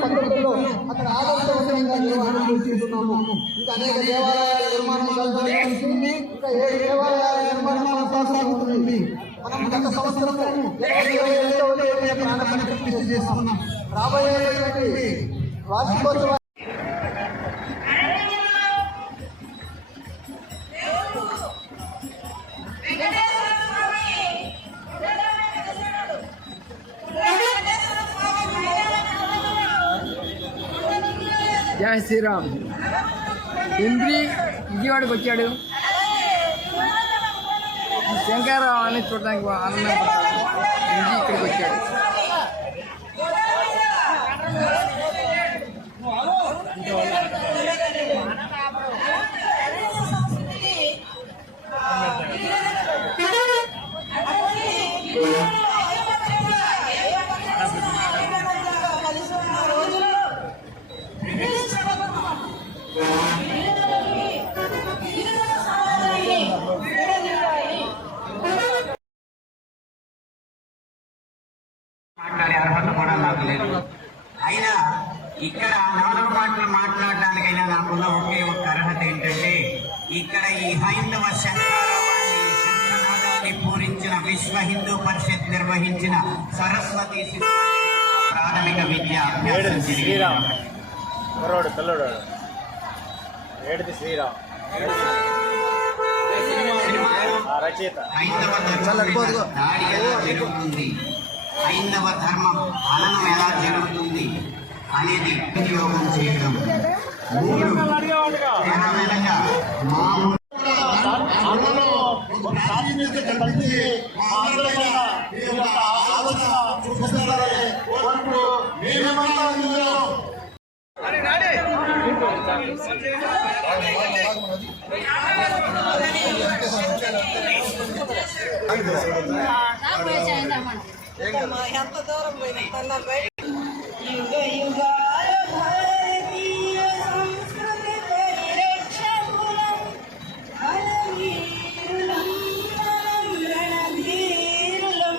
పద్ధతిలో అక్కడ ఆదర్శవంతంగా నిర్వహణ చేస్తున్నాము ఇంకా అనేక దేవాలయాల నిర్మాణం జరుగుతుంది ఇంకా ఏడు దేవాలయాల నిర్మాణం కొనసాగుతుంది మనం గత సంవత్సరము ఇరవై ప్రాణ చేస్తున్నాం రాబోయేటువంటి వార్షికోత్సవ జయ శ్రీరామ్. ఇంద్రి విజయవాడకి వచ్చాడు. శంకరరావు అని చూడడానికి ఆనందం ఇంద్రి ఇక్కడికి వచ్చాడు. మాట్లాడే అర్హత కూడా నాకు లేదు. అయినా ఇక్కడ నాలుగు మాటలు మాట్లాడడానికైనా నాకున్న ఒకే ఒక్క అర్హత ఏంటంటే ఇక్కడ ఈ హైందవ శంఖనాదాన్ని పూరించిన విశ్వ హిందూ పరిషత్ నిర్వహించిన సరస్వతి ప్రాథమిక విద్య అభ్యాసం శ్రీరామ్. ఏడిది రచయిత. హైందవ జరుగుతుంది హైందవ ధర్మం హననం ఎలా జరుగుతుంది అనేది వినియోగం చేయడం. మూడు తెర వెనక మామూలు ఎంత దూరం పోయిన తన యుగ యుగాల భారతీయ సంస్కృతి పరిరక్షకులం మనవీరులం మనం రణధీరులం